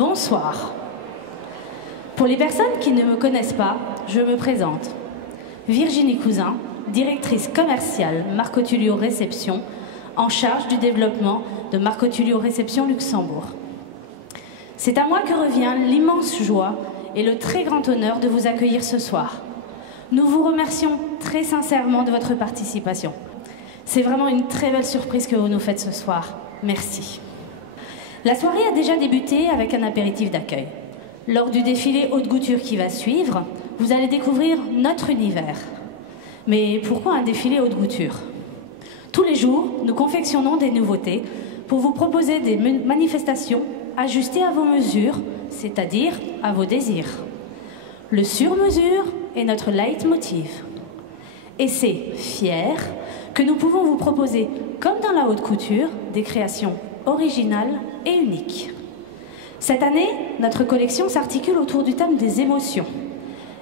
bonsoir. Pour les personnes qui ne me connaissent pas, je me présente. Virginie Cousin, directrice commerciale Marco Tullio Réception, en charge du développement de Marco Tullio Réception Luxembourg. C'est à moi que revient l'immense joie et le très grand honneur de vous accueillir ce soir. Nous vous remercions très sincèrement de votre participation. C'est vraiment une très belle surprise que vous nous faites ce soir. Merci. La soirée a déjà débuté avec un apéritif d'accueil. Lors du défilé haute couture qui va suivre, vous allez découvrir notre univers. Mais pourquoi un défilé haute couture? Tous les jours, nous confectionnons des nouveautés pour vous proposer des manifestations ajustées à vos mesures, c'est-à-dire à vos désirs. Le sur-mesure est notre leitmotiv. Et c'est fier que nous pouvons vous proposer, comme dans la haute couture, des créations originales et uniques. Cette année, notre collection s'articule autour du thème des émotions.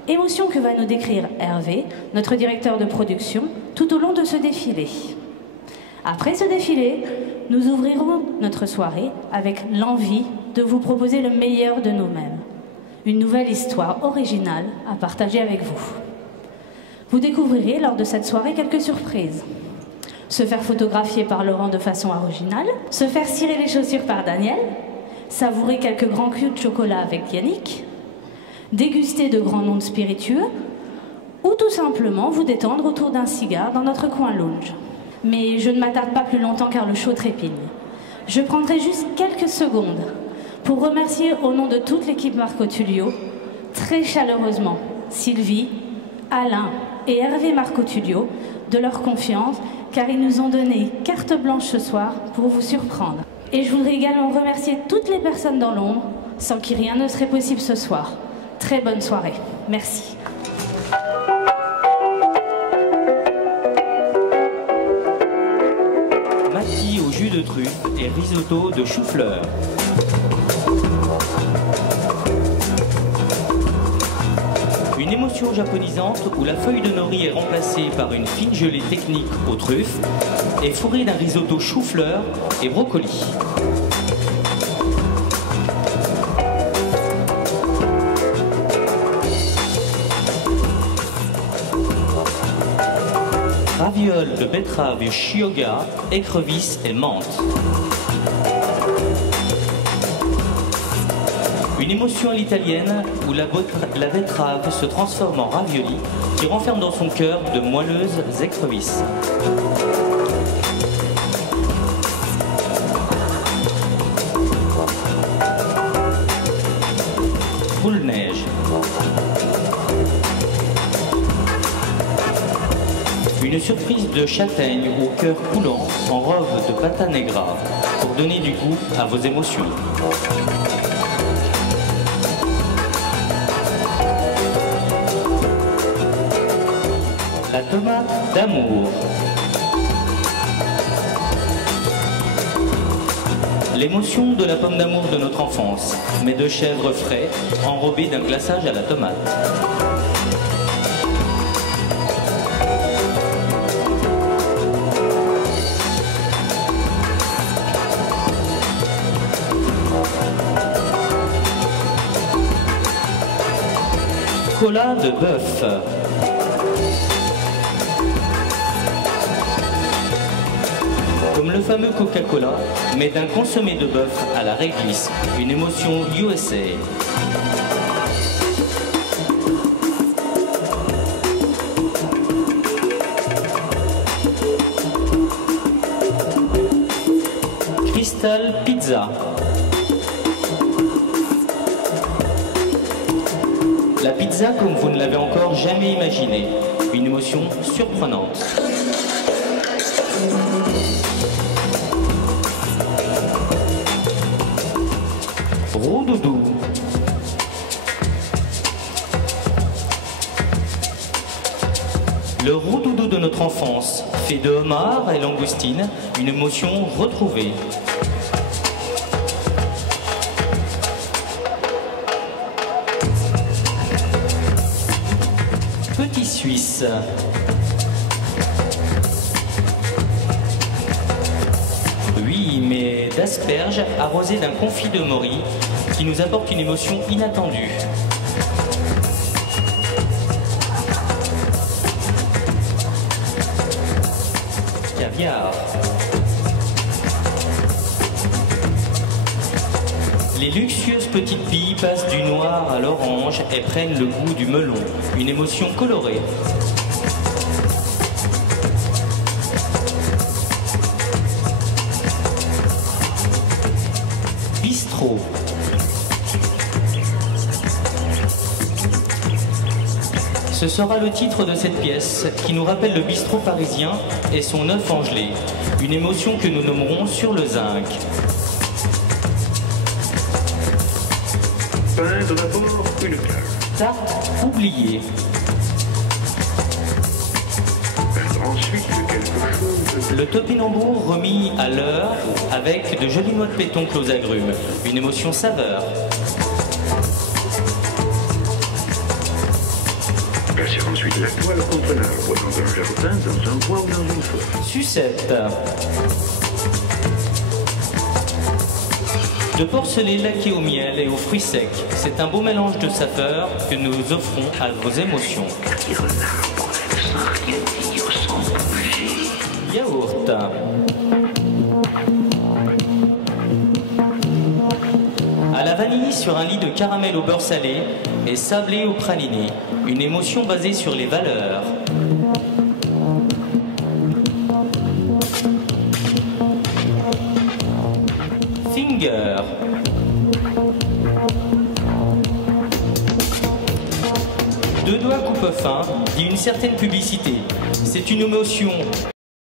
Émotions que va nous décrire Hervé, notre directeur de production, tout au long de ce défilé. Après ce défilé, nous ouvrirons notre soirée avec l'envie de vous proposer le meilleur de nous-mêmes. Une nouvelle histoire originale à partager avec vous. Vous découvrirez lors de cette soirée quelques surprises. Se faire photographier par Laurent de façon originale, se faire cirer les chaussures par Daniel, savourer quelques grands crus de chocolat avec Yannick, déguster de grands noms spiritueux, ou tout simplement vous détendre autour d'un cigare dans notre coin lounge. Mais je ne m'attarde pas plus longtemps car le show trépigne. Je prendrai juste quelques secondes pour remercier au nom de toute l'équipe Marco Tullio, très chaleureusement, Sylvie, Alain et Hervé Marco Tullio, de leur confiance, car ils nous ont donné carte blanche ce soir pour vous surprendre. Et je voudrais également remercier toutes les personnes dans l'ombre, sans qui rien ne serait possible ce soir. Très bonne soirée. Merci. Maki au jus de truffe et risotto de chou-fleur. Une émotion japonisante où la feuille de nori est remplacée par une fine gelée technique aux truffes et fourrée d'un risotto chou-fleur et brocoli. Ravioles de betterave shioga, écrevisses et menthe. Une émotion à l'italienne où la betterave se transforme en ravioli qui renferme dans son cœur de moelleuses écrevisses. Boule-neige. Une surprise de châtaigne au cœur coulant en robe de pata negra pour donner du goût à vos émotions. La tomate d'amour. L'émotion de la pomme d'amour de notre enfance, mais de chèvre frais, enrobé d'un glaçage à la tomate. Cola de bœuf. Comme le fameux Coca-Cola, mais d'un consommé de bœuf à la réglisse, une émotion USA. Crystal Pizza. La pizza comme vous ne l'avez encore jamais imaginé, une émotion surprenante. Roudoudou. Le roudoudou de notre enfance, fait de homard et langoustine, une émotion retrouvée. Petit Suisse. Oui, mais d'asperges arrosées d'un confit de mori qui nous apporte une émotion inattendue. Caviar. Les luxueuses petites billes passent du noir à l'orange et prennent le goût du melon, une émotion colorée. Bistrot. Ce sera le titre de cette pièce qui nous rappelle le bistrot parisien et son œuf en gelée, une émotion que nous nommerons sur le zinc. Peindre d'abord une case. Tarte oubliée. Peindre ensuite quelque chose. Le topinambour remis à l'heure avec de jolis noix de pétoncle aux agrumes, une émotion saveur. Placer ensuite la toile contre un arbre, dans un jardin, dans un bois ou dans une forêt. Sucette. De porcelet laqué au miel et aux fruits secs, c'est un beau mélange de saveurs que nous offrons à vos émotions. Sur un arbre, sans rien dire, sans bouger. Yaourt. À la vanille sur un lit de caramel au beurre salé et sablé au praliné, une émotion basée sur les valeurs. Finger. Deux doigts coupe fin dit une certaine publicité. C'est une émotion